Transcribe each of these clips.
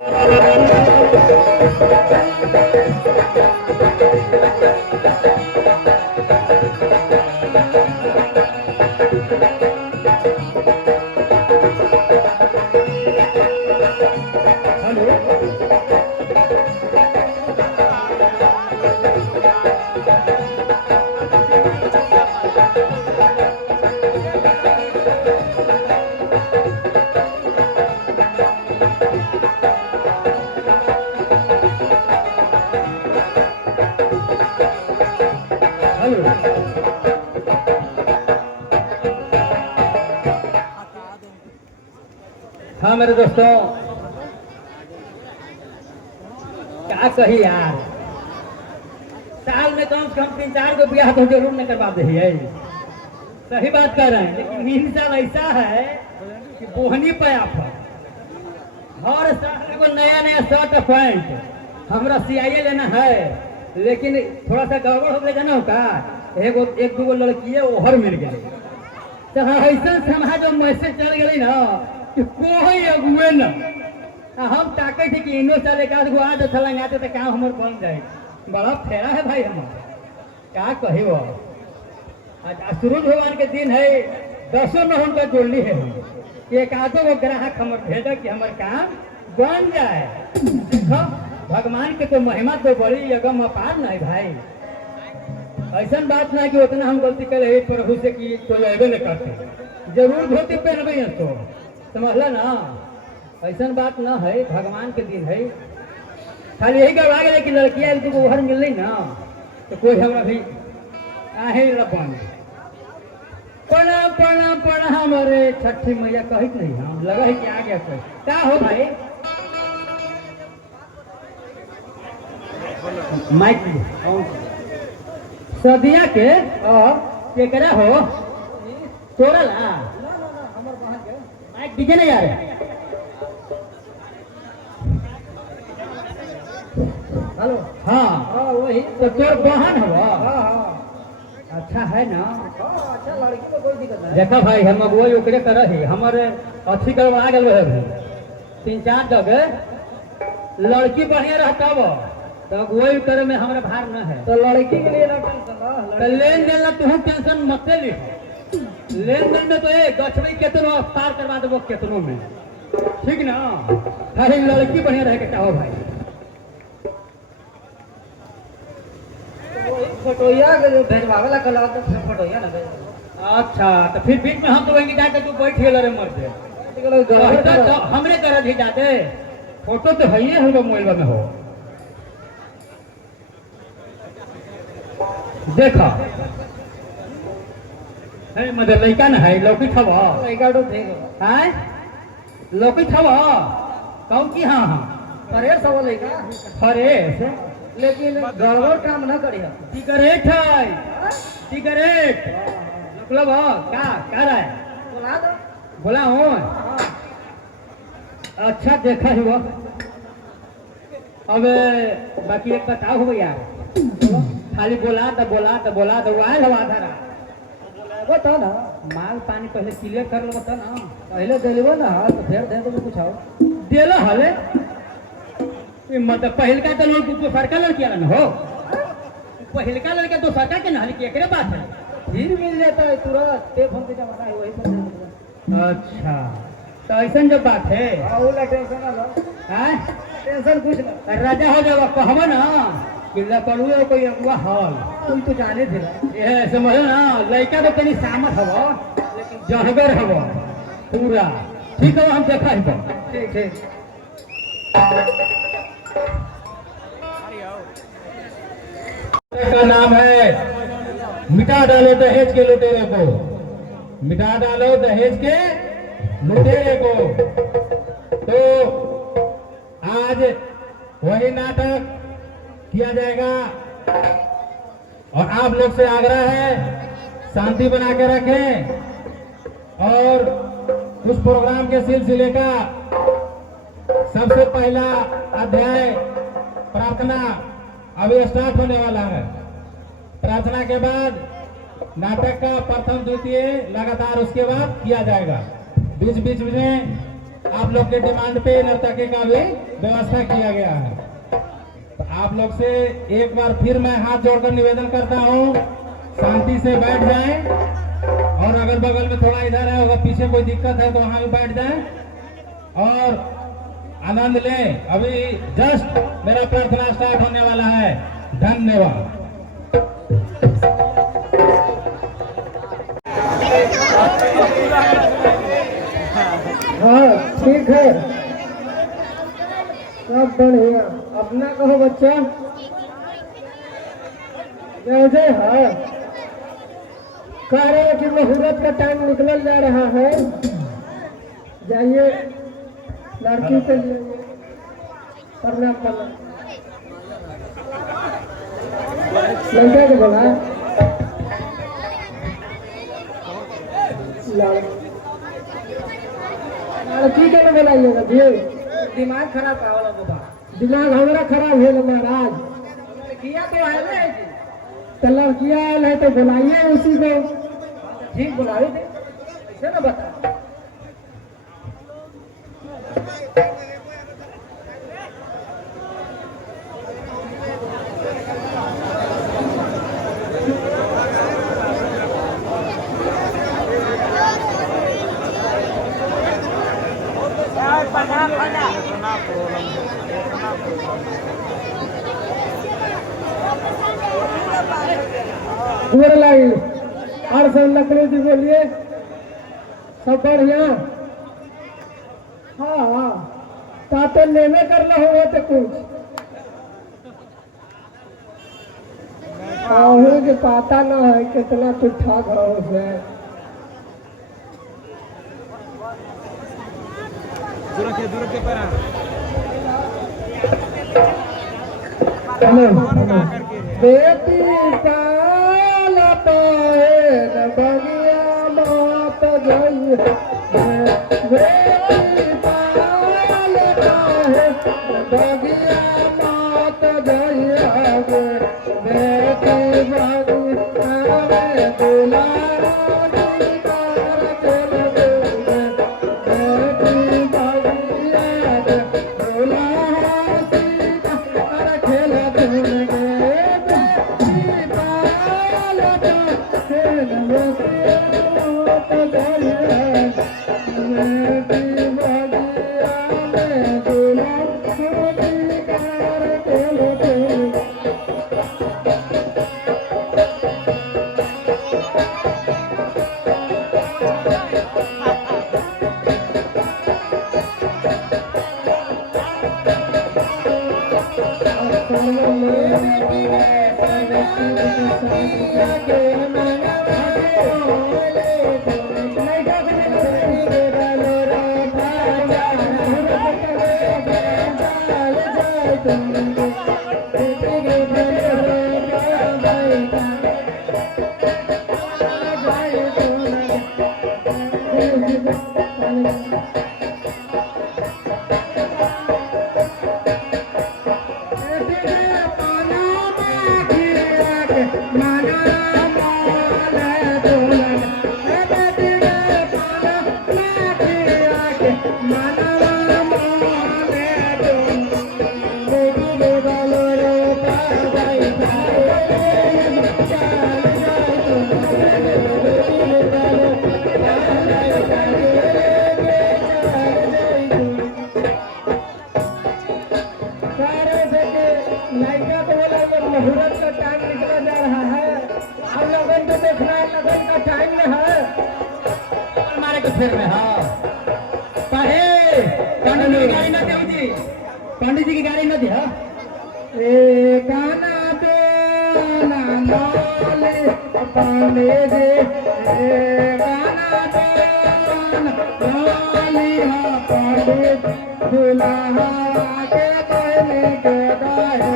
हाँ मेरे दोस्तों, क्या कही यार, साल में कम से कम 3-4 को ब्याह तो जरूर न करवा दे। सही बात कर रहे हैं, लेकिन इन साल ऐसा है कि बोहनी पे आप हर साल को नया नया शर्ट पैंट हमरा सियाइए लेना है, लेकिन थोड़ा सा गड़बड़ हो गया जाना का एक दूगो लड़की ओहर मिल गए तो ऐसा समाज जो मैसेज चल गई ना कि कोई अगुए न हम ताके थे कि इनो साल एक आध गो आज लंगाते तो काम हमारे बन जाए। बड़ा फेरा है भाई, हम क्या कही वो सूरज भगवान के दिन है, 10 नहन का जोड़ली है हम कि एक आधो वो ग्राहक हमारे भेजा कि हमारे काम बन जाए। देखो भगवान के तो महिमा तो बड़ी अगम अपार नहीं भाई, ऐसा बात ना कि उतना हम गलती कर रहे प्रभु से कि कोई अबे नहीं करते, जरूर धोती पहनबे तो समझला ना, ऐसा बात ना है। भगवान के दिन है, खाली यही गड़बड़ा गया कि लड़कियां एक दूगो उहर मिल रही ना तो कोई हमरा भी आहे बन प्रणाम प्रणाम प्रणाम हमारे छठी मैया कही नहीं, हम लगा है कि आ गया कोई क्या हो भाई माइक सदिया के केकरा हो तोरा ला माइक डीजे नहीं आ रहे। हेलो हाँ वही तो तोर बहन हो। अच्छा है ना, अच्छा लड़की में कोई दिक्कत नहीं। देखा भाई हम अगुआ ओकरे कर ही हमारे अच्छी करवा गए है 3-4 जगह लड़की बढ़िया रहता वो तो अगुआ करे में हमारा भार न है। तो लड़की के लिए लेन देन ला तुम टेंशन मत ले, लेन देन में तो ये गछड़ी केतनो पार करवा देबो केतनो में, ठीक ना। खाली लड़की बढ़िया रहे के चाहो भाई। फोटोया जो भेजवावेला कल तो फोटोया ना भेज। अच्छा तो फिर बीच में हम तो वही जाके तू बैठ गेल रे मर से तो हमरे करत ही जाते फोटो तो है ही होगा मोबाइल में हो। देखा है मदर लइका ना है लौकी खवा लइका तो देख है लौकी खवा कौन की हां हां फ्रेश हो लइका फ्रेश, लेकिन गड़बड़ काम ना करिया। सिगरेट है सिगरेट मतलब क्या क्या रहा है बोला दो बोला हूँ। अच्छा देखा ही वो अब बाकी एक बताओ हो यार, खाली बोला तो आयल हो आधा बता ना माल पानी पहले क्लियर कर लो बता ना पहले दिलवा ना तो फिर दे दो कुछ आओ दिल हले मतलब पहल का तो लोग तो सरकार लड़किया ना हो पहलका लड़का तो सरकार के ना हल्की एकरे बात है फिर मिल जाता है तुरंत पे फोन पे जमा है वही पर। अच्छा तो ऐसा जब बात है टेंशन ना लो हैं टेंशन कुछ ना राजा हो जाओ कहवा ना किला पड़ुए कोई अगुआ हल तुम तो जाने थे ये समझ ना लड़का तो कहीं सामत हवा लेकिन जहगर हवा पूरा ठीक है हम देखा है ठीक ठीक का नाम है मिटा डालो दहेज के लुटेरे को, मिटा डालो दहेज के लुटेरे को। तो आज वही नाटक किया जाएगा और आप लोग से आग्रह है शांति बना के रखें और उस प्रोग्राम के सिलसिले का सबसे पहला अध्याय प्रार्थना अभी स्टार्ट होने वाला है। प्रार्थना के बाद नाटक का प्रथम द्वितीय लगातार उसके बाद किया जाएगा। बीच बीच में आप आप लोग के डिमांड पे नर्तकी का भी व्यवस्था किया गया है। तो आप लोग से एक बार फिर मैं हाथ जोड़कर निवेदन करता हूँ, शांति से बैठ जाएं और अगल बगल में थोड़ा इधर है, अगर पीछे कोई दिक्कत है तो वहां भी बैठ जाएं और आनंद लें। अभी जस्ट मेरा प्रार्थना स्टार्ट होने वाला है। धन्यवाद। हाँ ठीक है, सब बढ़िया। अपना कहो बच्चा, जैसे है कह रहे कि मुहूर्त का टाइम निकल जा रहा है, जाइए लड़की के लिए प्रणाम करना। लड़का को बोला लड़की के ना बोलाइएगा जी, दिमाग खराब का वाला बाबा। दिमाग हमारा खराब है महाराज। किया तो है ना जी। तो लड़कियां आयल है तो बुलाइए उसी को। ठीक बुलावे थे, ऐसे ना बता। गोर लाई और सब लकड़ी जी बोलिए, सब बढ़िया। हाँ हाँ, ताते लेने करना हुआ तो कुछ आहू के पता ना है कितना तुठा घाव है। बेटी पाल पाए न बगिया मात गई, बेटी पाल पाए न बगिया मात गई, बेटी बगिया में दुलारा दीदार चल गई, बेटी बगिया में दुलारा दीदार खेल गई, बेटी पाल पाए न बगिया मात गई, बेटी बगिया में दुलारा दीदार चल गई। लड़का को बोला ये मुहूर्त का टाइम निकला जा रहा है, अब लगन तो देखना है, लगन का टाइम में है। हमारे के फेर में हाँ पढ़े पंडित जी की गाड़ी न दे जी, पंडित जी की गाड़ी न दे। हाँ ए गाना दे ना नाले पांडे जी, ए गाना दे ना नाले हा पांडे दुल्हा के पहले के गाए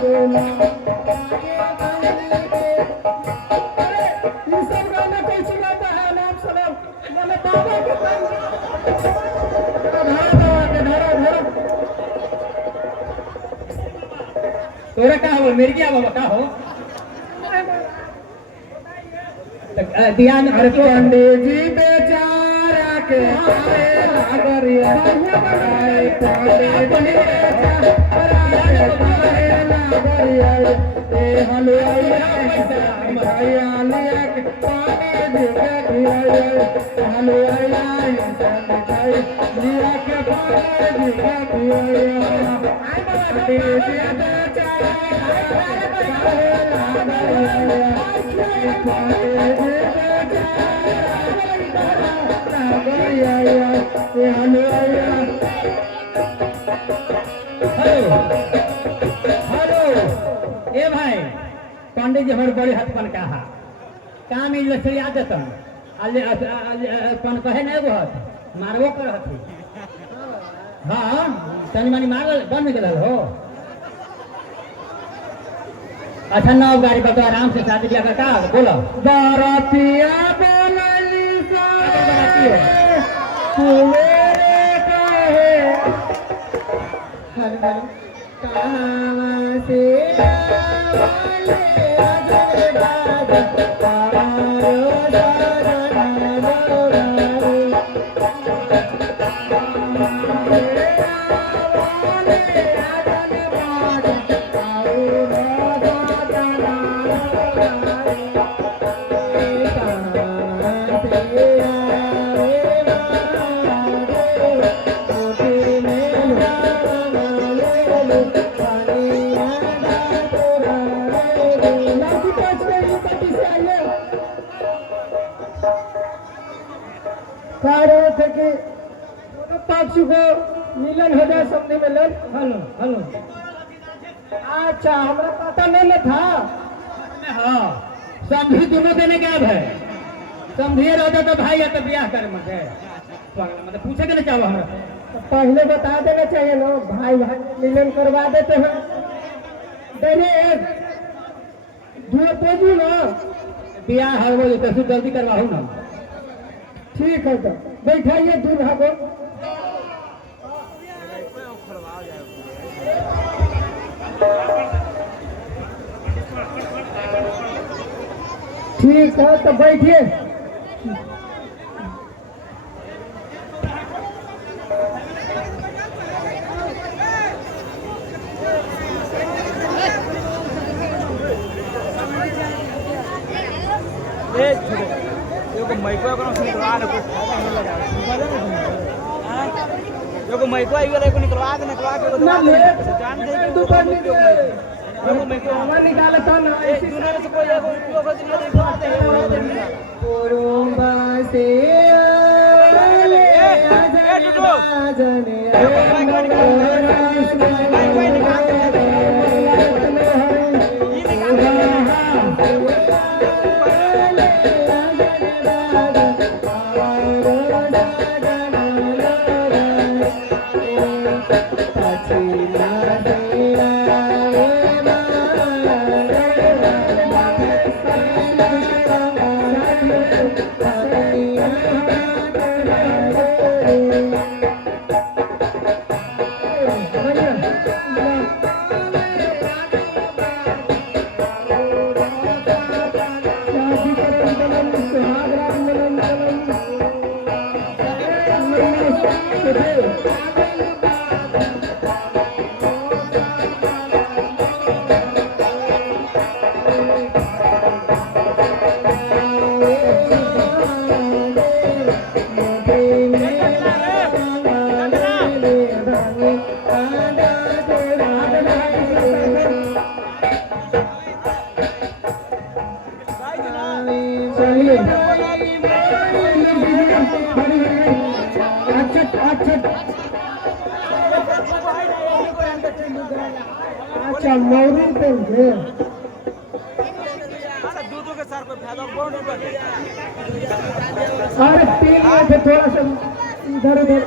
दुल्हा ये सब गाना कैसे गाता है? नाम सलाम बोले बाबा के तोरा का हो मेरी क्या बाबा का हो ध्यान अरे पंडित जी बेचारा के आए नागरिया आए पंडित आए नागरिया ए हलवाई भैया लिया के पानी दिया दिया हलवाई मिठाई लिया के पानी दिया दिया हेलो हेलो ए भाई पंडित जी हमारे बड़े हाथ पन कहा काम इल से याद तन अल्ले पन कहे नहीं वो हाथ मारबो कर हथी हाँ तनी मनी मार बंद कर हो अच्छा नौ गाड़ी पर तो आराम से शादी ब्याह का बोलो बारातिया बोलली मेरे कहे कहाँ से आले अजय बाबा तारो सजना बोलारो থেকে पक्ष को मिलन हो जाए समझे मिलन हेलो हेलो अच्छा हमरा पता नहीं था हाँ समझी दोनों देने के अब है समझिए रहता तो भाई या तो ब्याह कर मत मतलब पूछे के ना चाहो हमारा तो पहले बता देना चाहिए ना भाई भाई मिलन करवा देते हैं देने दूर पेजू ना ब्याह है वो तो जल्दी करवाओ ना ठीक है तो बैठाइए दूल्हा को ठीक है तो बैठिए देखो मैको आई वाला को निकलवा के ना ले जान दे दुकान में देखो मैको हमारा निकाला था ना ए दोनों में से कोई एक उपयोग कर दिया निकलवा दे कोरोबा से आले आजने अच्छा मौरी पे दूध के सर पे फायदा कौन है अरे तीन में थे थोड़ा सा इधर उधर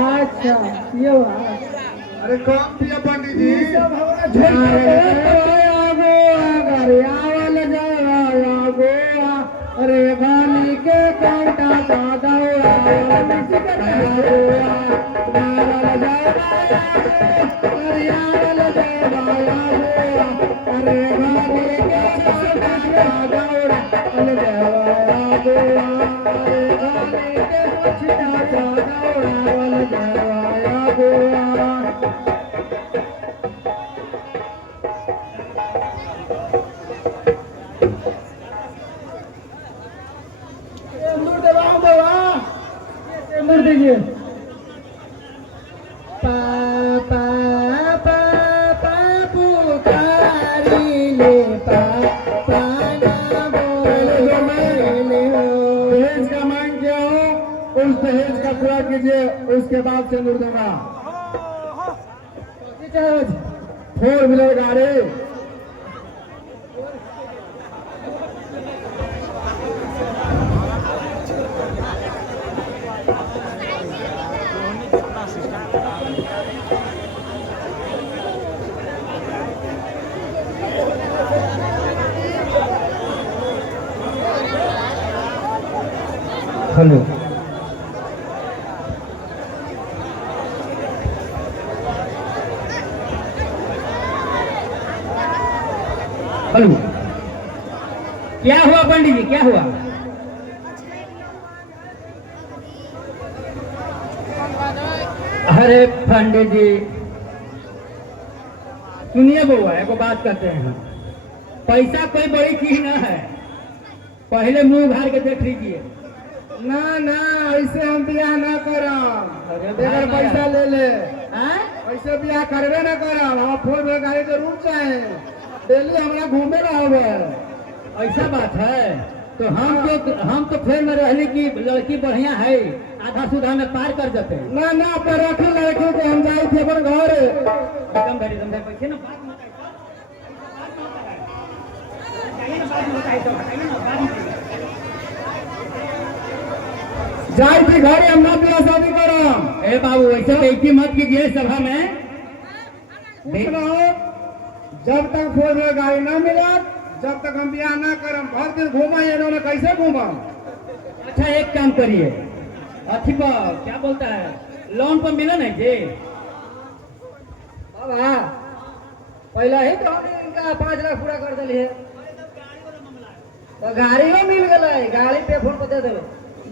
अच्छा ये हुआ अरे कौन पिया पंडित जी सब हमारा अरे गाली के कांटा का दौड़ा अरे गाली के कांटा का दौड़ा के मछिया दौड़ावल गवाया गोवा सिंदूर दबाओ बाबा सिंदूर दीजिए पापा पापा पुकारी ले पापा ना बोले दहेज का मांग किया हो उस दहेज का पूरा कीजिए उसके बाद सिंदूर दूंगा 4 व्हीलर गाड़ी हेलो हेलो क्या हुआ पंडित जी क्या हुआ? अरे पंडित जी सुनिए बउआ एगो बात कहते हैं पैसा कोई बड़ी चीज ना है पहले मुंह उघार के देख लीजिए ना ना ऐसे हम ब्याह ना करम अरे अगर भाई पैसा ले ले हाँ? ऐसे ब्याह करबे ना करम हम 4 व्हीलर गाड़ी जरूर चाहे डेली हमरा घूमे रहोगे ऐसा बात है तो हम तो फिर में रहली की लड़की बढ़िया है आधा सुधा में पार कर देते हैं ना ना पर रखे लड़के के हम जाए थे अपन घर एकदम पैसे ना बात मत जाए थे घर हम ना ब्याह शादी करम ए बाबू ऐसे बेइज्जती मत कीजिए सभा में पूछ रहो जब तक 4 व्हीलर गाड़ी ना मिला जब तक हम ब्याह ना करम भर दिन घूमा इन्होंने कैसे घूमम अच्छा एक काम करिए अथी पर क्या बोलता है लोन पर मिला नहीं जी बाबा पहला ही तो हम इनका 5 लाख पूरा कर दिली है तो गाड़ियों मिल गया गाड़ी पे फोन पर दे देवे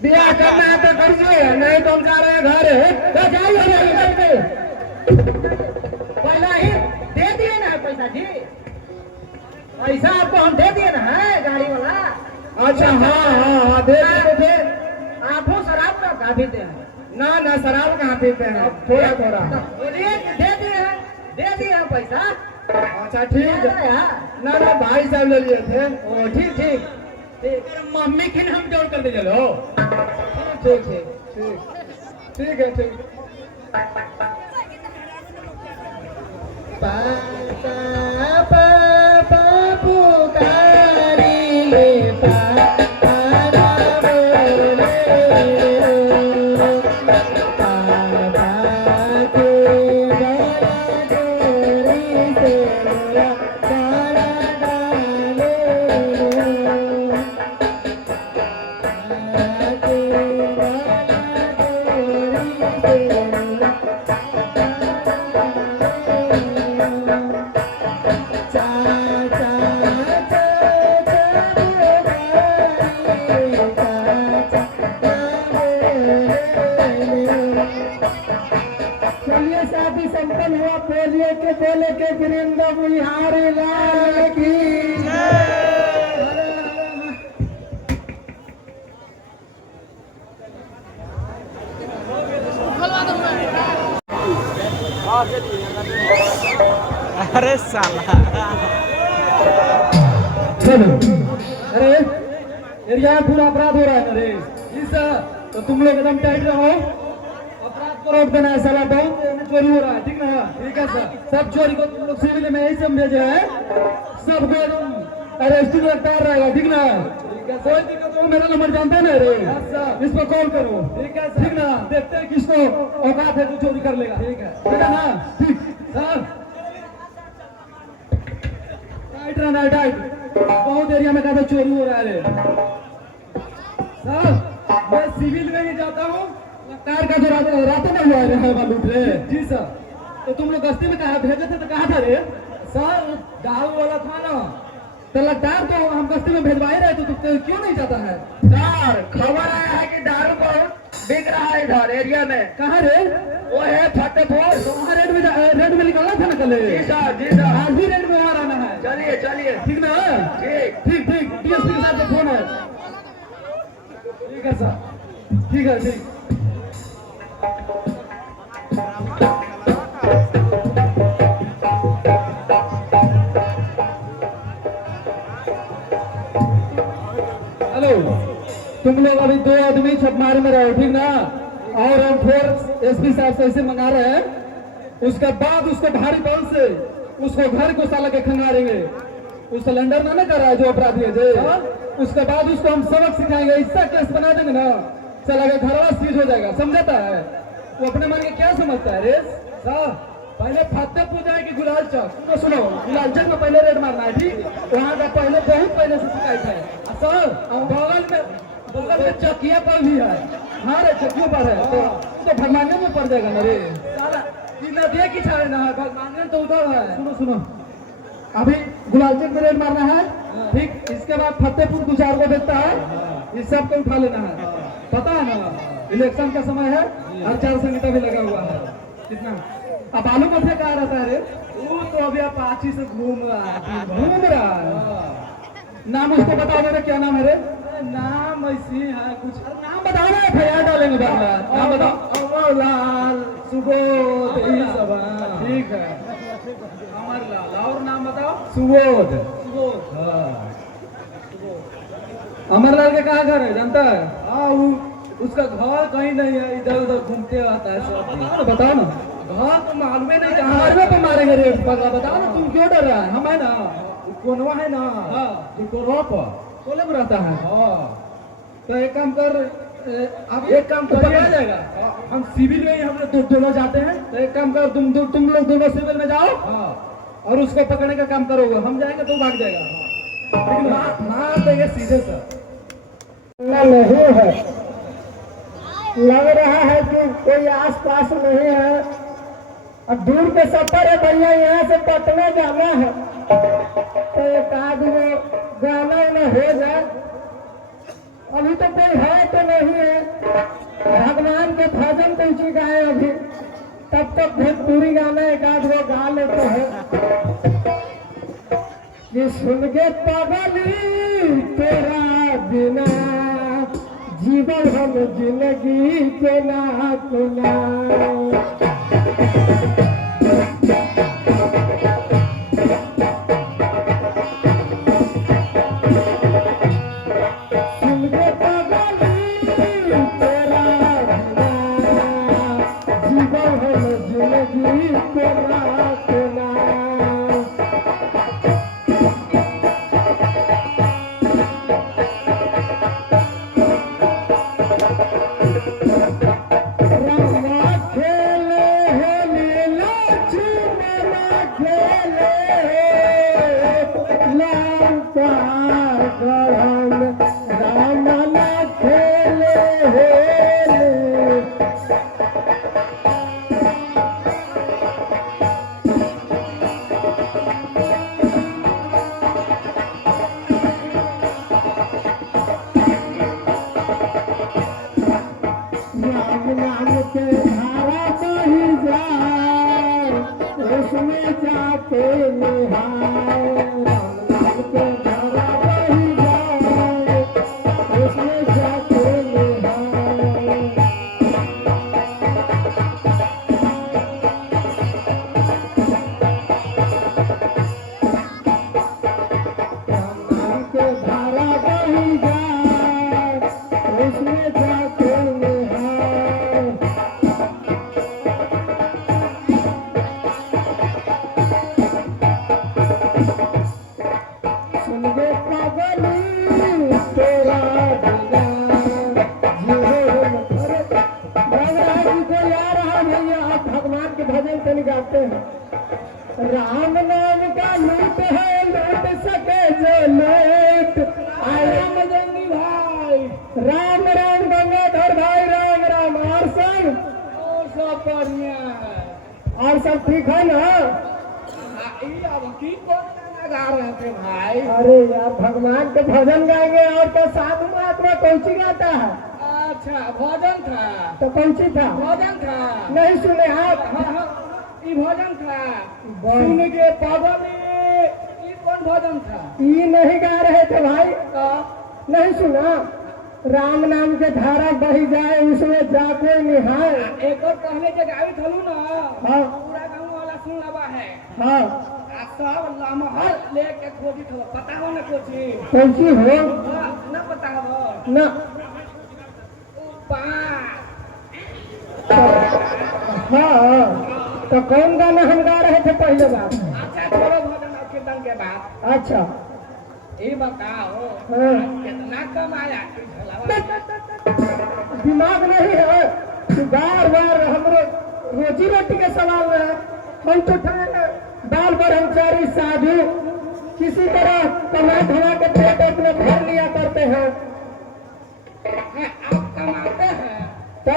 ब्याह करना है तो करिए नहीं तो हम जा रहे हैं घर तो जाइए पहला ही दे दिए ना पैसा जी पैसा आपको हम दे दिए ना है गाड़ी वाला अच्छा हाँ दे दिए आपको शराब का कहा पीते हैं ना ना शराब कहाँ पीते हैं थोड़ा थोड़ा दे दिए हैं पैसा अच्छा ठीक है ना ना भाई साहब ले लिए थे ओ ठीक ठीक मम्मी की हम जोड़ कर दे चलो ठीक ठीक ठीक ठीक है ठीक चलिए शादी संपन्न हुआ बोलिए के बोले के वीरेंद्र बिहारी लाल की अरे साला चलो अरे एरिया में पूरा अपराध हो रहा है अरे इस तो तुम लोग एकदम टाइट रहो अपराध को रोक देना है साला बहुत चोरी हो रहा है ठीक ना ठीक है सर सब चोरी को तुम लोग सिविल में यही समझे है सबको एकदम अरेस्ट गिरफ्तार रहेगा ठीक ना ठीक है कोई दिक्कत हो मेरा नंबर जानते हैं ना रे इस पर कॉल करो ठीक है ठीक ना देखते हैं किसको औकात है जो चोरी कर लेगा ठीक है ना ठीक सर टाइट रहना है टाइट बहुत एरिया में कहते चोरी हो रहा है सर मैं सिविल में ही जाता हूँ कार का जो रातों में हुआ है लूट रहे जी सर तो तुम लोग गश्ती में कहा भेजे थे तो कहा था रे सर दारू वाला था ना तो लगता तो हम गश्ती में भेजवा ही रहे तो क्यों नहीं जाता है सर खबर आया है कि दारू बिक रहा है इधर एरिया में। कहाँ रे? वो है फतेहपुर। तो वहाँ रेड में निकलना था ना कल। जी सर, जी सर। आज भी रेड में वहाँ रहना है। चलिए चलिए। ठीक ना? ठीक। ठीक ठीक। डीएसपी के साथ में फोन है। ठीक है सर, ठीक है ठीक। हेलो, तुम लोग अभी 2 आदमी छपमारी में रहो, ठीक ना? और हम फिर एसपी साहब से ऐसे मंगा रहे हैं, उसके बाद उसको भारी बल से उसको घर को साला के खंगारेंगे। उस सिलेंडर ना कर रहा है जो अपराधी है जे, उसके बाद उसको हम सबक सिखाएंगे, ऐसा केस बना देंगे ना साला के घरवा सीज हो जाएगा। समझता है? वो अपने मन के क्या समझता है रे? साहब पहले फतेहपुर जाएगी गुलाल चौक। सुनो, गुलाल चौक में पहले रेड मारना है, ठीक? वहाँ का पहले बहुत पहले से शिकायत है सर। बगल में चकिया पर भी है। हाँ रे, चकियों पर है तो भगवान में पड़ जाएगा ना रे साला। नदिया की छाड़े ना है, भगवान तो उधर है। सुनो सुनो, अभी गुलालचंद में रेड मारना है, ठीक? इसके बाद फतेहपुर 2-4 को देखता है, इस सब को उठा लेना है। पता है ना, इलेक्शन का समय है, आचार संहिता भी लगा हुआ है। कितना अब आलू मफिया कहाँ रहता है रे? वो तो अभी अपाची से घूम रहा है। नाम उसको बता दे, क्या नाम है रे? नाम ऐसी है कुछ। नाम बताओ ना, FIR डालेंगे बाद में। नाम बताओ। अमरलाल, सुबोध, यही सब है। ठीक है, अमरलाल। और नाम बताओ? सुबोध। अमरलाल के कहाँ घर है जानता है? हाँ, उसका घर कहीं नहीं है, इधर उधर घूमते आता है सब। बताओ ना, घर तो मालूम नहीं कहाँ। हाईवे पे मारेंगे रेट पगला। बताओ ना, तुम क्यों डर रहा है? हम है ना, कोनवा है ना। हाँ, जो कोनवा पर कोले में रहता है। हाँ, तो एक काम कर, अब एक काम पकड़ा जाएगा। हम सिविल में, हम लोग दोनों जाते हैं। तो एक काम कर, तुम लोग दोनों सिविल में जाओ। हाँ, और उसको पकड़ने का काम करोगे, हम जाएंगे तो भाग जाएगा। मार देंगे सीधे सर। नहीं है, लग रहा है कि कोई आसपास नहीं है। अब दूर के सफर है भैया, यहाँ से पटना जाना है, तो एक आदमी गाना न हो जाए। अभी तो कोई है तो नहीं है। भगवान के भजन पहुंची गाए अभी, तब तक भोजपुरी गाना एक आध वो गा लेते हैं। ये सुन के पगली तेरा बिना जीवन हम जिंदगी के ना सुना। राम नाम का लूट है, लूट सके जो लूट। राम जंगी भाई, राम राम गंगाधर भाई, राम राम। और सब बढ़िया है। और सब ठीक है ना? गा रहे थे भाई। अरे यार, भगवान के भजन गाएंगे और तो साधु महात्मा कौन सी गाता है? अच्छा भोजन था। तो कौन सी था? भोजन था। नहीं सुने आप? हाँ हाँ ये भोजन था। बोल। सुन के पागल ये कौन भोजन था? ये नहीं गा रहे थे भाई? का नहीं सुना? राम नाम के धारा बही जाए उसमें जा कोई निहाय। एक और पहले जब आई थलू ना हाँ पूरा गाँव वाला सुन लबा है। हाँ। आ सब लमहर लेके खोजी थो पता हो ना कोची कौन सी हो? न पता हो ना। हाँ तो कौन गाना हम गा रहे थे पहले बार? अच्छा छोड़ो भजन और कीर्तन के बाद अच्छा ये बताओ हाँ। कितना कमाया इस भलावा? दिमाग नहीं है कि बार बार हमरो रोजी रोटी के सवाल में है। हम तो बाल ब्रह्मचारी साधु किसी तरह कमा धमा के पेट अपने भर लिया करते हैं। आप कमाते हैं तो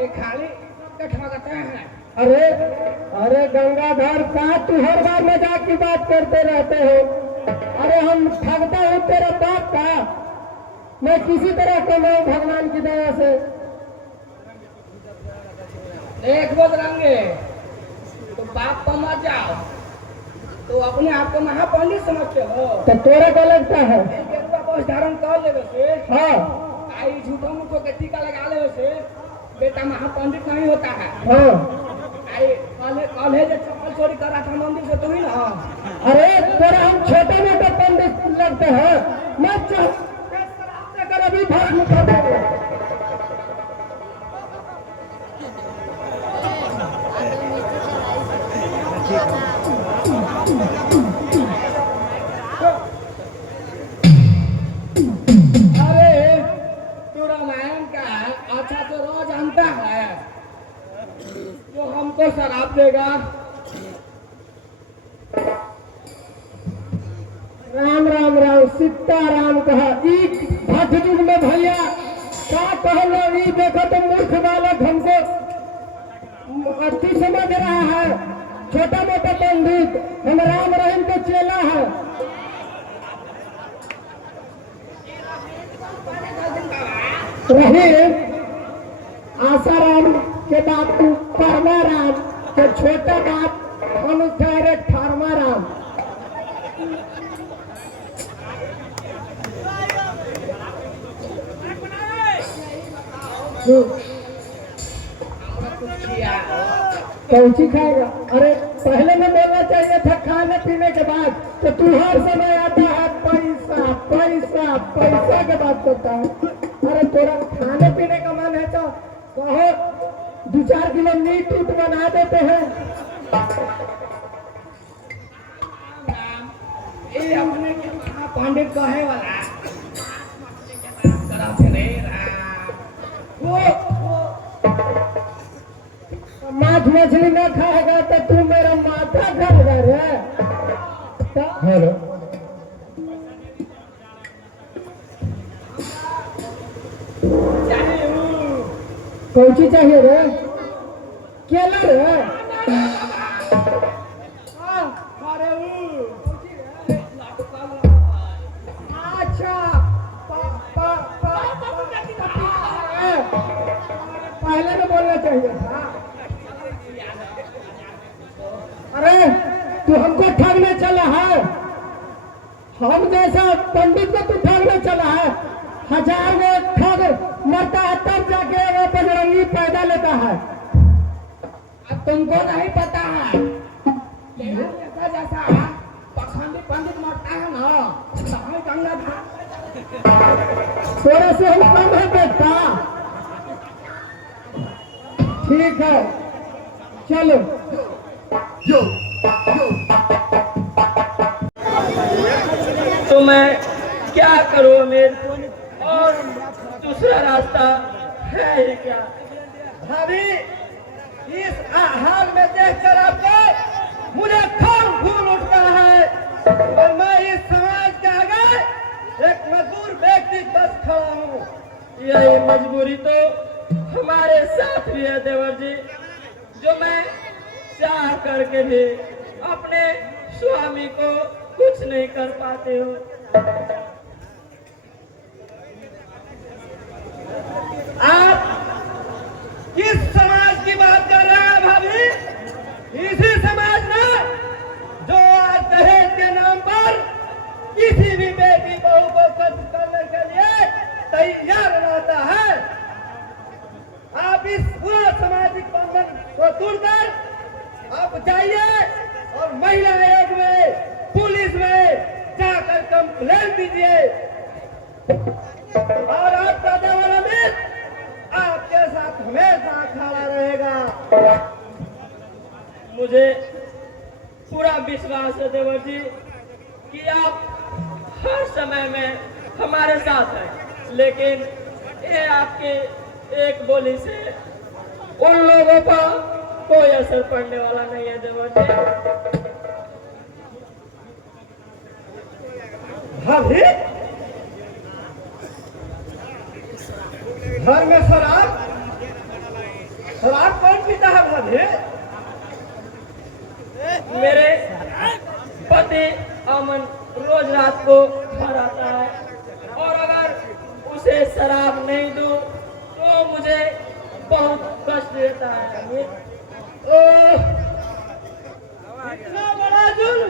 ये खाली ठगते हैं। अरे अरे गंगाधर का तू हर बार मजाक की बात करते रहते हो? अरे हम ठगता हूँ तेरे बाप का? मैं किसी तरह कमाऊं भगवान की दया से। एक बजरंगे तो बाप पर मत जाओ तो अपने आप को महापंडित समझते हो। तो तोरा क्या लगता है? गेरुआ पोष धारण कर लेवे से हाँ आई झूठो मूठो के टीका लगा लेवे से बेटा महापंडित नहीं होता है। हाँ। आई कल जो चप्पल चोरी कर रहा था मंदिर से, तू ही ना? अरे तेरा हम छोटे मोटे पंडित लगते हैं? मैं कर अभी भस्म कर देंगे। अरे तू रामायण का अच्छा तो रोज जानता है जो हमको शराब देगा। राम राम राम सीता राम कहा ई भक्त युग में भैया क्या कहलो? ई देखो तो मूर्ख बालक हमको अति समझ रहा है। छोटा मोटा पंडित हम राम रहीम के चेला है। रहीम आसाराम के बाप तू परमा राम के छोटा बाप हम कह रहे ठरमा राम। कौची खाएगा? अरे पहले में बोलना चाहिए था खाने पीने के बाद। तो तू हर समय आता है पैसा पैसा पैसा के बात करता है। अरे तोरा खाने पीने का मन है तो कहो 2-4 किलो मीट उट बना देते हैं। ये अपने के महापंडित कहे वाला माछ मछली न खाएगा तो तू मेरा माथा खाएगा रे। हेलो कौची चाहिए रे? केला रे? अच्छा पहले में बोलना चाहिए था। अरे तू हमको ठगने चला है? हम जैसा पंडित को तू ठगने चला है? 1000 में ठग मरता है तब जाके वो बजरंगी पैदा लेता है। अब तुमको नहीं पता है ऐसा जैसा पखंडी पंडित मरता है ना सही गंगा थोड़े से हम कम है बेटा। ठीक है चलो। तो मैं क्या करूं अमीर? और दूसरा रास्ता है ही क्या? भाभी इस हाल में देखकर आपको मुझे खून खून उठ रहा है और मैं इस समाज के आगे एक मजबूर व्यक्ति बस खड़ा हूँ। यही मजबूरी तो हमारे साथ भी है देवर जी, जो मैं चाह करके भी अपने स्वामी को कुछ नहीं कर पाते हो। आप किस समाज की बात कर रहे हैं भाभी? इसी समाज में जो आज दहेज के नाम पर किसी भी बेटी बहू को कत्ल करने के लिए तैयार रहता है। आप इस पूरा सामाजिक बंधन को तोड़कर आप जाइए और महिला आयोग में, पुलिस में जाकर कंप्लेन दीजिए और आपका देवर अमित आपके साथ हमेशा खड़ा रहेगा। मुझे पूरा विश्वास है देवर जी कि आप हर समय में हमारे साथ हैं, लेकिन ये आपके एक बोली से उन लोगों पर कोई असर पड़ने वाला नहीं है देवर जी। भाभी, घर में शराब कौन पीता है भाभी? मेरे पति अमन रोज रात को घर आता है और अगर उसे शराब नहीं दूं तो मुझे बहुत कष्ट देता है। इतना बड़ा जुल्म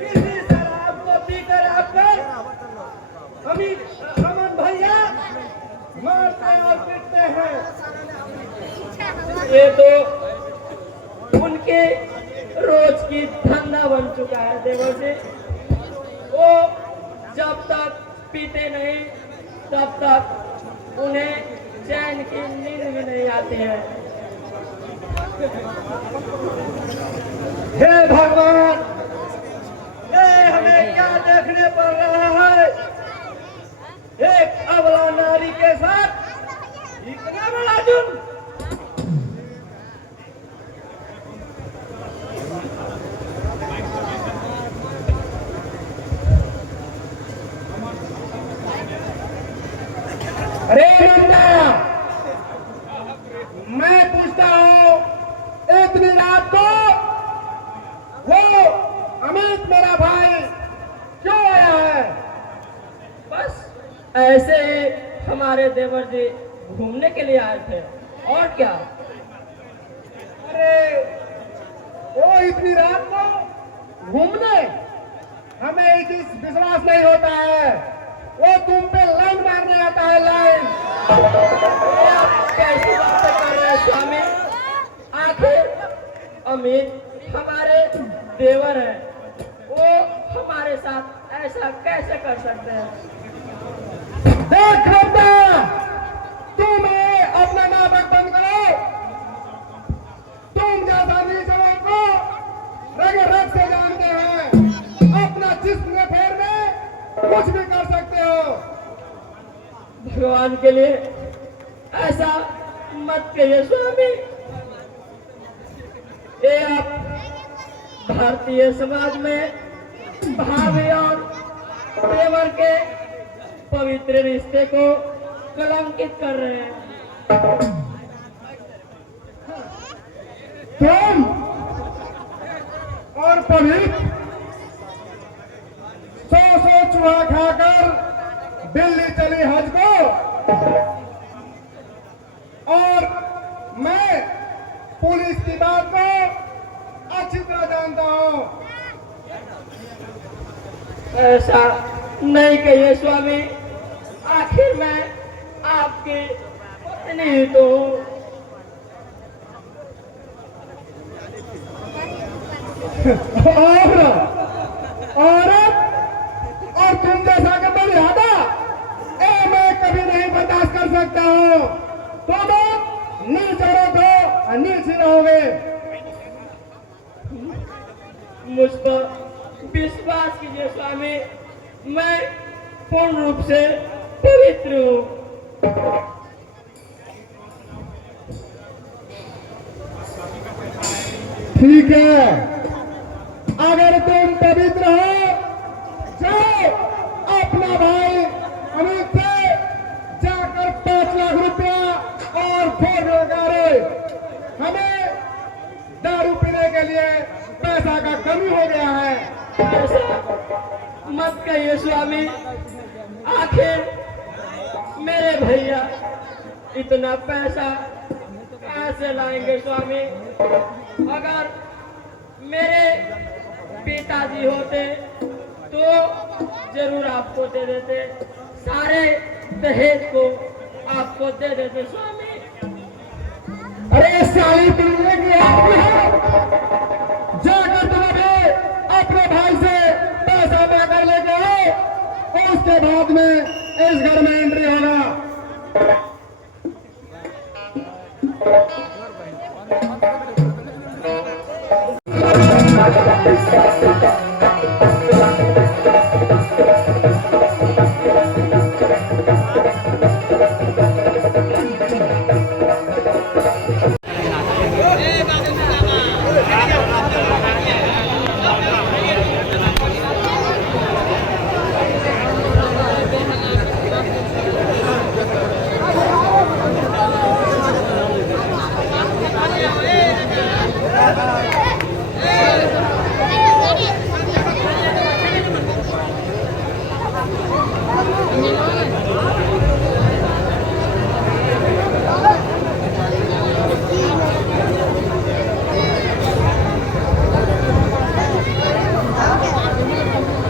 इसी शराब को पीकर आपकर अमन भैया मारते और पीटते हैं। ये तो उनके रोज की धंधा बन चुका है देवर जी। वो जब तक पीते नहीं तब तक उन्हें चैन की नींद भी नहीं आती है। हे भगवान, ये हमें क्या देखने पड़ रहा है? एक अबला नारी के साथ इतना बड़ा जुल्म। अरे मुन्ना, मैं पूछता हूँ इतनी रात को वो अमित मेरा भाई क्यों आया है? बस ऐसे ही हमारे देवर जी घूमने के लिए आए थे, और क्या। अरे वो इतनी रात को घूमने? हमें एक चीज विश्वास नहीं होता है, वो तुम पे लाइन मारने आता है, लाइन। कैसी बातें कर रहे हैं स्वामी? आखिर अमित हमारे देवर है, वो हमारे साथ ऐसा कैसे कर सकते हैं? देख रब्बा, तुम अपना नाटक बंद करो। तुम जैसा नीचों को रग रग से जानते हैं, अपना जिस्म फेर में कुछ भी कर सकते हो। भगवान के लिए ऐसा मत कहिए स्वामी। ये आप भारतीय समाज में भाभी और देवर के पवित्र रिश्ते को कलंकित कर रहे हैं। तुम और पवित्र 100 चूहा खाकर दिल्ली चली हज को, और मैं पुलिस की बात को अच्छी तरह जानता हूं। ऐसा नहीं कहिए स्वामी, आखिर मैं आपकी पत्नी ही तो हूँ। औरत और तुम जैसा कि मेरी आदा, मैं कभी नहीं बर्दाश्त कर सकता हूँ। तुम नील चढ़ोगे, नील से रहोगे। मुझ पर विश्वास कीजिए स्वामी, मैं पूर्ण रूप से पवित्र हूँ। ठीक है, अगर तुम पवित्र हो, जाओ अपना भाई अमित से जाकर 5 लाख रुपया और फोन लगारे। हमें दारू पीने के लिए पैसा का कमी हो गया है। ऐसा मत कहिए स्वामी, आखिर मेरे भैया इतना पैसा कहाँ से लाएंगे स्वामी? अगर मेरे पिताजी होते तो जरूर आपको दे देते, सारे दहेज को आपको दे देते स्वामी। अरे साली तुमने की जाकर तुम्हारे अपने भाई से पैसा मांगकर लेके आओ, और उसके बाद में इस घर में एंट्री होगा।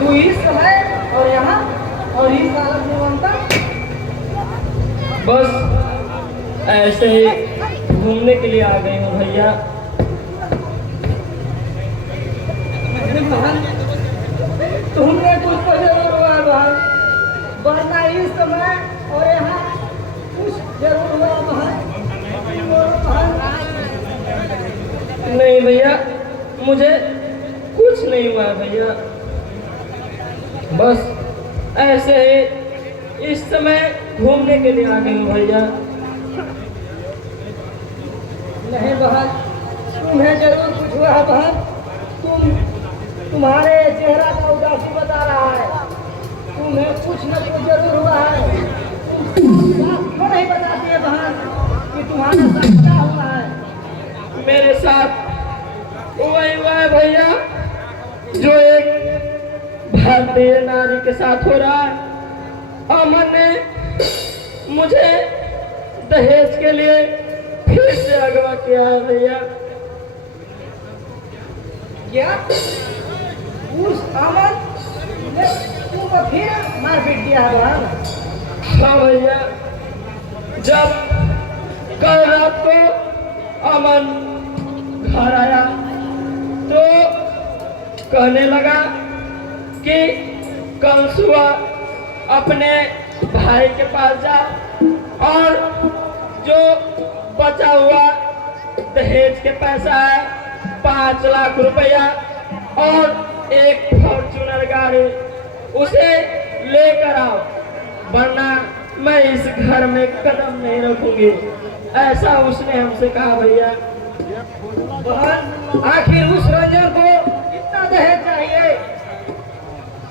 तू इस समय और यहाँ और इस हालत में बनता। बस ऐसे ही घूमने के लिए आ गई हूँ भैया। तुमने कुछ तो जरूर हुआ भाई, वरना इस समय और यहाँ कुछ जरूर हुआ भाई। नहीं भैया, मुझे कुछ नहीं हुआ भैया। बस ऐसे ही इस समय घूमने के लिए आ गई हूँ भैया। नहीं बहन, तुम्हें जरूर कुछ हुआ है बहन। तुम्हारे चेहरा का उदासी बता रहा है, तुम्हें कुछ न कुछ जरूर हुआ है। तुम क्यों नहीं बताती है बहन कि तुम्हारे साथ क्या हुआ है? मेरे साथ वही हुआ है भैया जो एक भारतीय नारी के साथ हो रहा है। अमन ने मुझे दहेज के लिए फिर से अगवा किया है भैया। क्या उस अमन ने तुमको फिर मारपीट किया है बहन? हाँ भैया, जब कल रात को अमन घर आया तो कहने लगा कि कल सुबह अपने भाई के पास जा और जो बचा हुआ दहेज के पैसा है 5 लाख रुपया और एक फॉर्च्यूनर गाड़ी उसे लेकर आओ, वरना मैं इस घर में कदम नहीं रखूंगी। ऐसा उसने हमसे कहा भैया। बहन, आखिर उस रंजन को कितना दहेज चाहिए?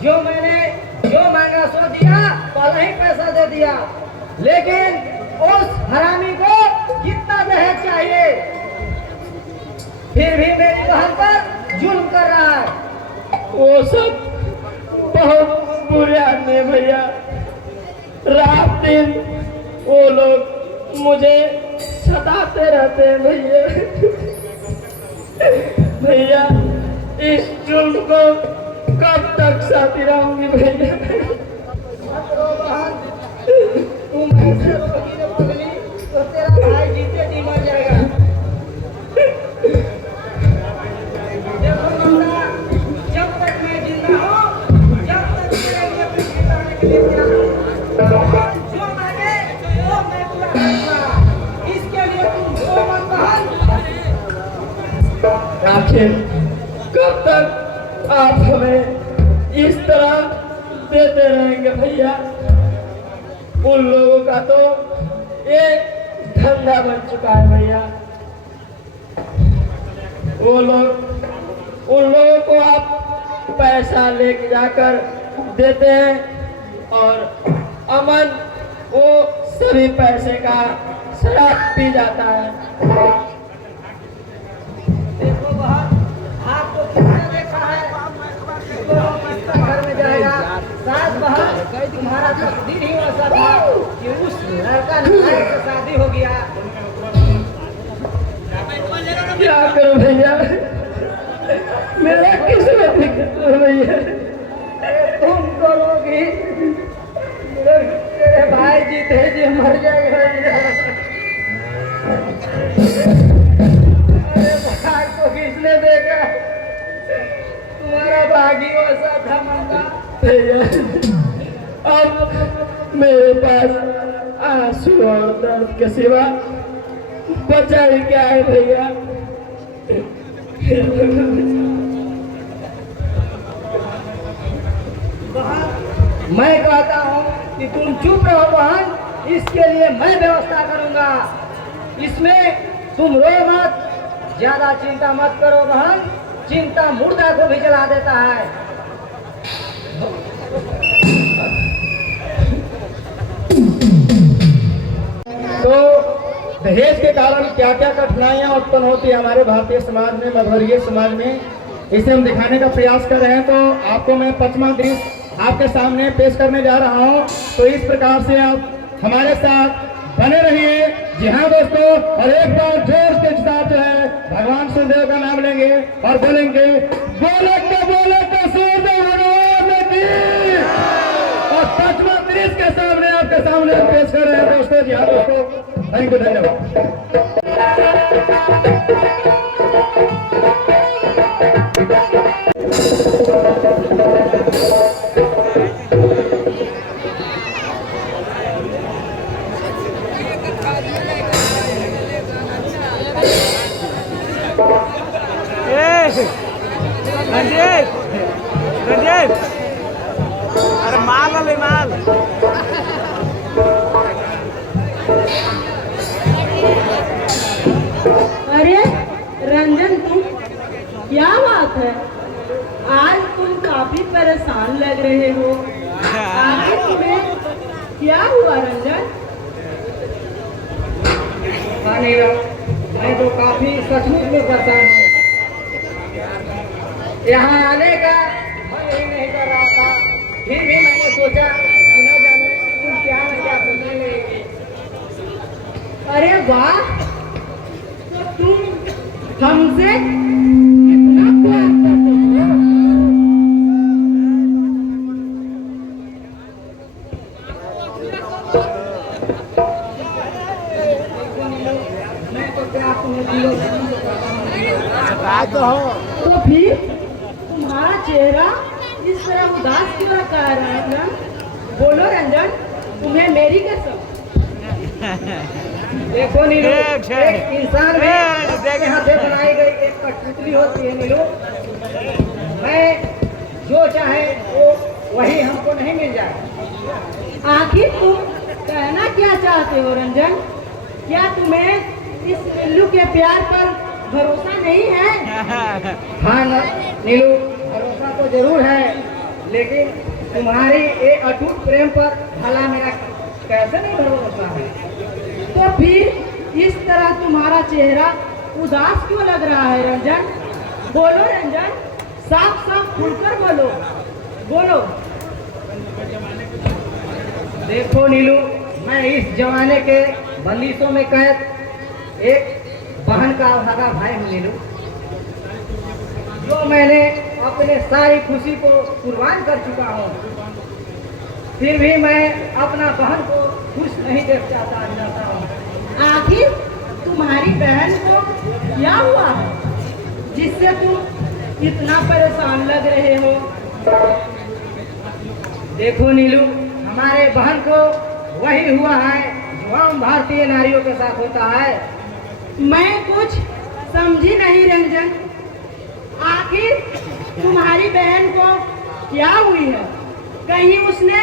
जो मांगा सो दिया, पहले ही पैसा दे दिया, लेकिन उस हरामी को कितना दहेज चाहिए? फिर भी मेरी बहन पर जुल्म कर रहा है। वो सब बहुत बुरे आदमी है भैया। रात दिन वो लोग मुझे सताते रहते हैं भैया। भैया, इस जुल्म को कब तक सहती रहूंगी भैया? मत रो बहन, तुम ऐसे रोगी रे पगली तो तेरा भाई जीते जी मर जाएगा। देखो नंदा, जब तक मैं जिंदा हूँ, जब तक मेरे लिए कुछ करने के लिए तैयार हूँ, जो मांगे वो मैं पूरा करूंगा। इसके लिए तुम रो मत बहन। आखिर कब तक आप हमें इस तरह देते रहेंगे भैया? उन लोगों का तो ये धंधा बन चुका है भैया। वो लोग उन लोगों को आप पैसा लेके जाकर देते हैं और अमन वो सभी पैसे का शराब पी जाता है। देखो बहन, आपको किसने देखा है? तो मस्ता घर में जाएगा, साथ बहन तुम्हारा तकदीर ही ऐसा था कि उस लड़का नायक से शादी हो गया। क्या करो भैया, मेरा किस्मत है भैया। तुम करोगी, तेरे भाई जीते जी मर जाएगा। अरे भाई को किसने देखा, तुम्हारा भागी वैसा था मंगा। भैया अब मेरे पास आंसू और दर्द के सिवा बचा ही क्या है भैया। मैं कहता हूँ कि तुम चुप रहो बहन, इसके लिए मैं व्यवस्था करूँगा। इसमें तुम रो मत, ज्यादा चिंता मत करो बहन, चिंता मुर्दा को भी जला देता है। तो दहेज के कारण क्या क्या कठिनाइयां उत्पन्न होती है हमारे भारतीय समाज में, मधुरिये समाज में, इसे हम दिखाने का प्रयास कर रहे हैं। तो आपको मैं 5वां दृश्य आपके सामने पेश करने जा रहा हूं। तो इस प्रकार से आप हमारे साथ बने रहिए। जी हाँ दोस्तों, और एक बार जोर के साथ जो है भगवान सूर्यदेव का नाम लेंगे और बोलेंगे बोले तो सूर्यदेव भगवान की। और 5वां दृश्य के सामने आपके सामने पेश कर रहे हैं दोस्तों। जी हाँ दोस्तों, थैंक यू, धन्यवाद। रंजीत, अरे माल ले माल। अरे रंजन, तुम क्या बात है? आज तुम काफी परेशान लग रहे हो। आखिर तुम्हें क्या हुआ रंजन? मैं तो काफी सचमुच में परेशान हूँ। यहाँ आने का मन ही नहीं कर रहा था, फिर भी मैंने सोचा कि न जाने तुम क्या न क्या सोचने लगेगी। अरे वाह, तो तुम हमसे इतना प्यार करते हो? मैं तो क्या तुम्हें दिलो तो फिर तुम्हारा चेहरा इस तरह उदास क्यों रखा है रंजन? बोलो रंजन, तुम्हें मेरी कसम। देखो नीलू, एक इंसान के हाथे बनाई गई एक कठपुतली होती है नीलू। मैं जो चाहे वो वही हमको नहीं मिल जाए। आखिर तुम कहना क्या चाहते हो रंजन? क्या तुम्हें इस नीलू के प्यार पर भरोसा नहीं है? हाँ नीलू, भरोसा तो जरूर है, लेकिन तुम्हारी ये अटूट प्रेम पर भला मेरा कैसे नहीं भरोसा है? तो फिर इस तरह तुम्हारा चेहरा उदास क्यों लग रहा है रंजन? बोलो रंजन, साफ साफ खुलकर बोलो, बोलो। देखो नीलू, मैं इस जमाने के बंदिशों में कैद एक बहन का भागा भाई हूँ नीलू, जो मैंने अपने सारी खुशी को कुर्बान कर चुका हूँ। फिर भी मैं अपना बहन को खुश नहीं देख चाहता हूँ। आखिर तुम्हारी बहन को क्या हुआ है जिससे तुम इतना परेशान लग रहे हो? देखो नीलू, हमारे बहन को वही हुआ है जो हम भारतीय नारियों के साथ होता है। मैं कुछ समझी नहीं रंजन। आखिर तुम्हारी बहन को क्या हुई है? कहीं उसने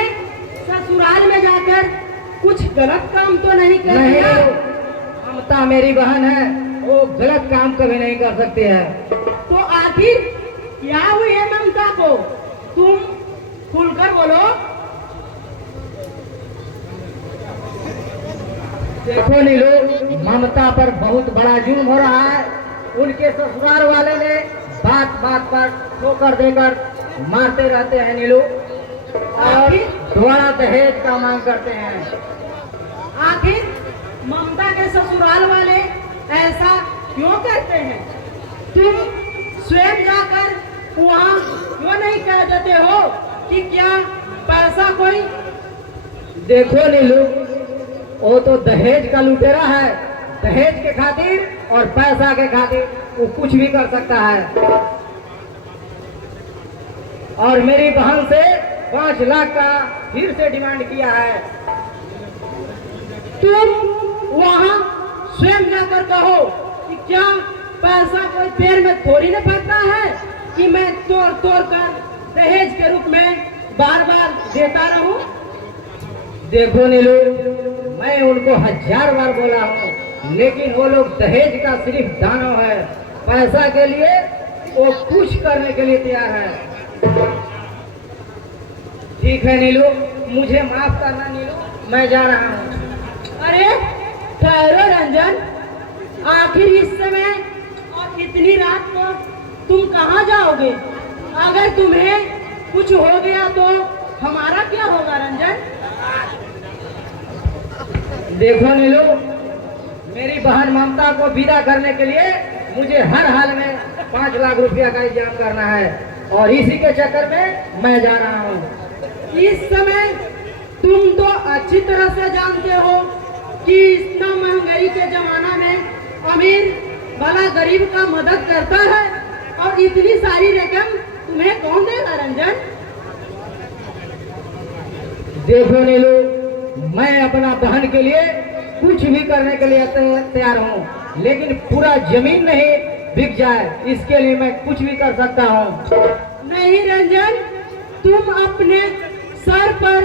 ससुराल में जाकर कुछ गलत काम तो नहीं कर नहीं, दिया? ममता मेरी बहन है, वो गलत काम कभी नहीं कर सकती है। तो आखिर क्या हुई है ममता को? तुम खुलकर बोलो। देखो नीलू, ममता पर बहुत बड़ा जुल्म हो रहा है। उनके ससुराल वाले ने बात बात पर ठोकर देकर मारते रहते हैं नीलू। और दोबारा दहेज का मांग करते हैं। आखिर ममता के ससुराल वाले ऐसा क्यों करते हैं? तुम स्वयं जाकर वहाँ क्यों नहीं कह देते हो कि क्या पैसा कोई? देखो नीलू, वो तो दहेज का लुटेरा है। दहेज के खातिर और पैसा के खातिर वो कुछ भी कर सकता है। और मेरी बहन से 5 लाख का फिर से डिमांड किया है। तुम वहाँ स्वयं जाकर कहो कि क्या पैसा कोई पैर में थोड़ी न पड़ता है कि मैं तोड़ तोड़ कर दहेज के रूप में बार बार देता रहूं? देखो नीलू, मैं उनको 1000 बार बोला हूँ, लेकिन वो लोग दहेज का सिर्फ दानव है। पैसा के लिए वो कुछ करने के लिए तैयार है। ठीक है नीलू, मुझे माफ करना नीलू, मैं जा रहा हूँ। अरे ठहरो रंजन, आखिर इस समय और इतनी रात को तुम कहाँ जाओगे? अगर तुम्हें कुछ हो गया तो हमारा क्या होगा रंजन? देखो नीलू, मेरी बहन ममता को विदा करने के लिए मुझे हर हाल में 5 लाख रुपया का इंतजाम करना है, और इसी के चक्कर में मैं जा रहा हूँ। इस समय तुम तो अच्छी तरह से जानते हो कि इतना महंगाई के जमाना में अमीर भला गरीब का मदद करता है, और इतनी सारी रकम तुम्हें कौन देगा रंजन? देखो नीलू, मैं अपना बहन के लिए कुछ भी करने के लिए तैयार हूँ, लेकिन पूरा जमीन नहीं बिक जाए इसके लिए मैं कुछ भी कर सकता हूँ। नहीं रंजन, तुम अपने सर पर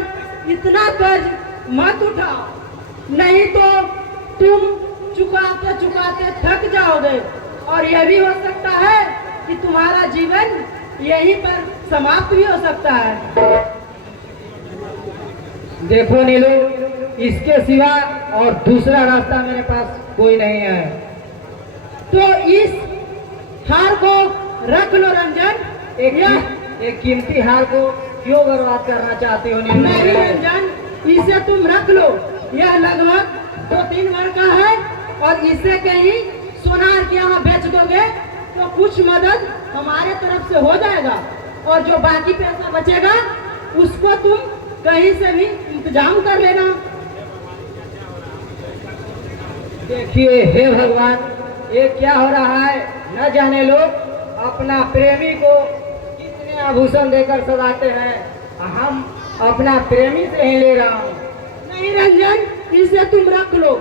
इतना कर्ज मत उठाओ, नहीं तो तुम चुकाते चुकाते थक जाओगे, और यह भी हो सकता है कि तुम्हारा जीवन यहीं पर समाप्त भी हो सकता है। देखो नीलू, इसके सिवा और दूसरा रास्ता मेरे पास कोई नहीं है। तो इस हार को रख लो रंजन। एक कीमती हार को क्यों बर्बाद करना चाहते हो नीलू? नहीं रंजन, इसे तुम रख लो। यह लगभग 2-3 वर्ष का है, और इसे कहीं सोनार के यहाँ बेच दोगे तो कुछ मदद हमारे तरफ से हो जाएगा, और जो बाकी पैसा बचेगा उसको तुम कहीं से भी इंतजाम कर लेना। देखिए, हे भगवान, ये क्या हो रहा है? न जाने लोग अपना प्रेमी को कितने आभूषण देकर सजाते हैं, हम अपना प्रेमी से ही ले रहा हूँ। नहीं रंजन, इसे तुम रख लो।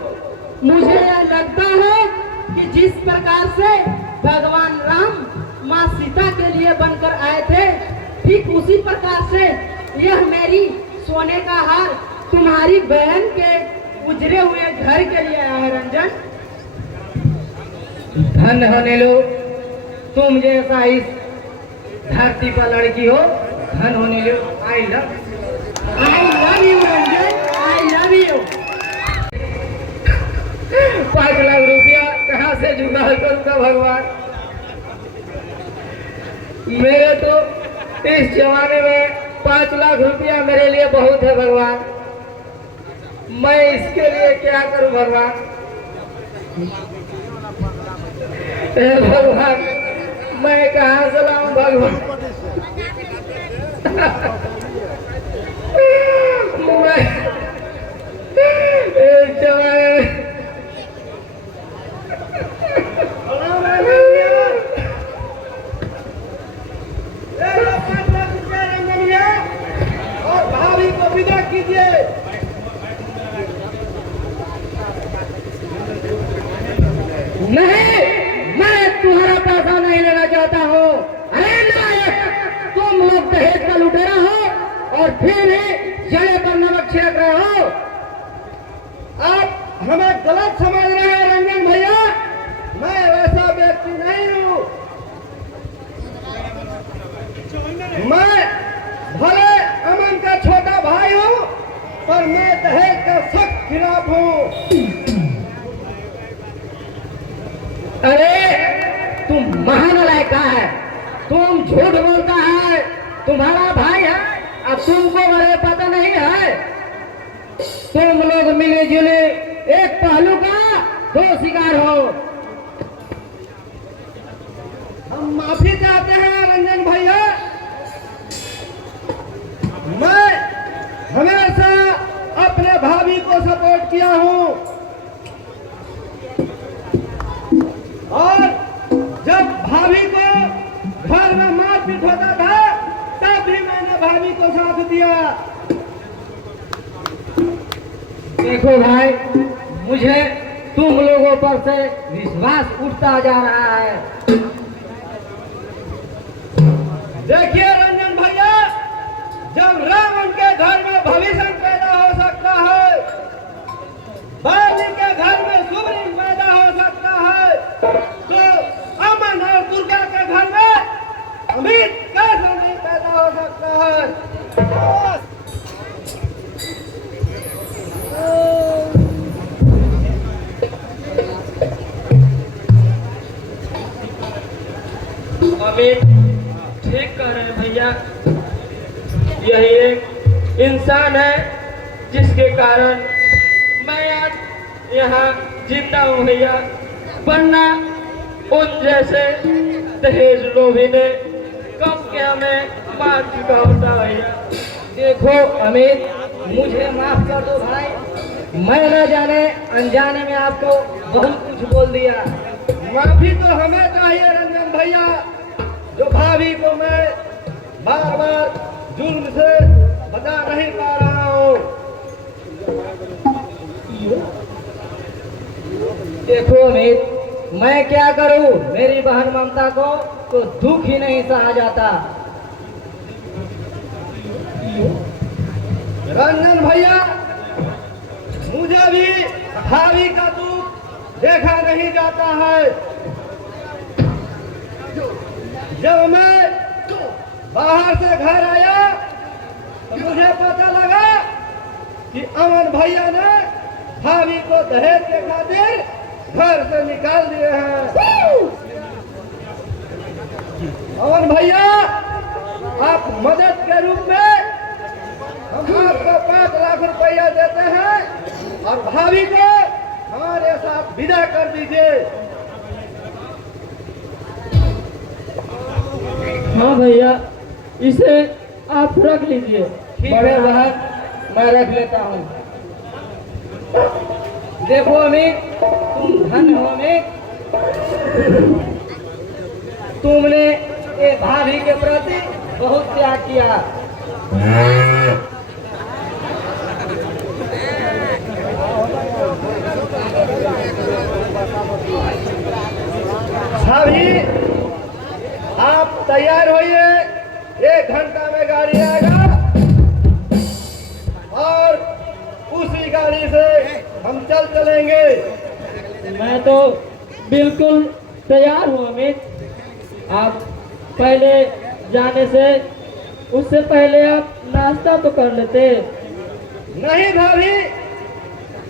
मुझे यह लगता है कि जिस प्रकार से भगवान राम माँ सीता के लिए बनकर आए थे, ठीक उसी प्रकार से यह मेरी सोने का हार तुम्हारी बहन के उजरे हुए घर के लिए आया है रंजन। धन्य हो नीलू, तुम जैसा इस धरती पर लड़की हो। धन हो Neelu, I love you Ranjan, I love you. 5 lakh रुपया कहाँ से जुगाड़ करूंगा भगवान? मेरे तो इस जमाने में 5 लाख रुपया मेरे लिए बहुत है भगवान। मैं इसके लिए क्या करूं भगवान? हे भगवान, मैं कहाँ से लाऊं भगवान? मैं इस जमाने में और भाभी को विदा कीजिए। नहीं, मैं तुम्हारा पैसा नहीं लेना चाहता हूँ। अरे नायक, तुम लोग दहेज का लुटेरा हो और फिर भी जले पर नमक छिड़क रहे हो। आप हमें गलत समझ रहे हैं रंजन भैया, मैं वैसा व्यक्ति नहीं हूँ। मैं भले अमन का छोटा भाई हूँ, पर मैं दहेज का सख्त खिलाफ हूँ। अरे तुम महानालायक का है, तुम झूठ बोलता है। तुम्हारा भाई है अब तुमको मेरे पता नहीं है, तुम लोग मिले जुले एक पहलू का दो शिकार हो। हम माफी चाहते हैं रंजन भैया। मैं हमेशा अपने भाभी को सपोर्ट किया हूँ और जब भाभी को घर में मारपीट होता था तब भी मैंने भाभी को साथ दिया। देखो भाई, मुझे तुम लोगों पर से विश्वास उठता जा रहा है। देखिए रंजन भैया, जब रावण के घर में भविष्य पैदा हो सकता है, बाली के घर में सुब्रीन पैदा हो सकता है, तो अमन और दुर्गा के घर में अमित कैसे नहीं पैदा हो सकता है। अमित ठीक कह रहे हैं भैया। यही एक इंसान है जिसके कारण मैं आज यहाँ जिंदा हूँ भैया, वरना उन जैसे दहेज लोभी ने कब के हमें मार चुका होता भैया। देखो अमित, मुझे माफ कर दो भाई, मैं न जाने अनजाने में आपको बहुत कुछ बोल दिया। माफी तो हमें चाहिए रंजन भैया, जो भाभी को मैं बार बार जुल्म से बचा नहीं पा रहा हूँ। देखो अमित, मैं क्या करूं, मेरी बहन ममता को तो दुख ही नहीं सहा जाता। रंजन भैया, मुझे भी भाभी का दुख देखा नहीं जाता है। जब मैं बाहर से घर आया तो मुझे पता लगा कि अमन भैया ने भाभी को दहेज के खातिर घर से निकाल दिए हैं। अमन भैया, आप मदद के रूप में हम आपको 5 लाख रुपया देते हैं और भाभी को हमारे साथ विदा कर दीजिए। हाँ भैया, इसे आप रख लीजिए। बड़े बहन, मैं रख लेता हूँ। देखो अमित, तुम धन हो अमित, तुमने ये भाभी के प्रति बहुत त्याग किया। भाभी, आप तैयार होइए, 1 घंटा में गाड़ी आएगा और उसी गाड़ी से हम चलेंगे। मैं तो बिल्कुल तैयार हूँ अमित। आप पहले जाने से उससे पहले आप नाश्ता तो कर लेते। नहीं भाभी,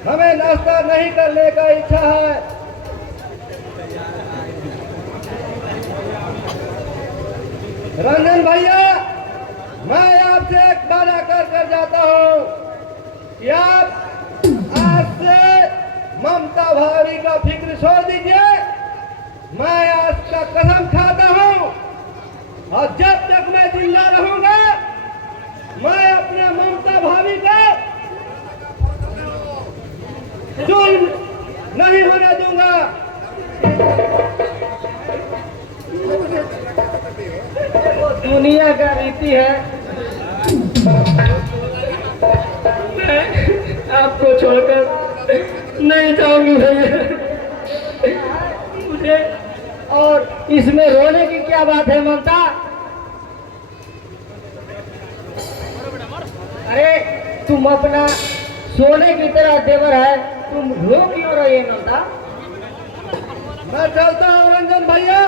हमें नाश्ता नहीं करने का इच्छा है। रंजन भैया, मैं आपसे एक वादा कर जाता हूँ कि आप आज से ममता भाभी का फिक्र छोड़ दीजिए। मैं आज का कसम खाता हूँ और जब तक मैं जिंदा रहूंगा मैं अपने ममता भाभी का जुल्म नहीं होने दूंगा। दुनिया का रीति है। मैं आपको छोड़कर नहीं जाऊंगी भैया। मुझे और इसमें रोने की क्या बात है ममता? अरे तुम अपना सोने की तरह देवर है, तुम रो क्यों रही है ममता? मैं चलता हूँ रंजन भैया।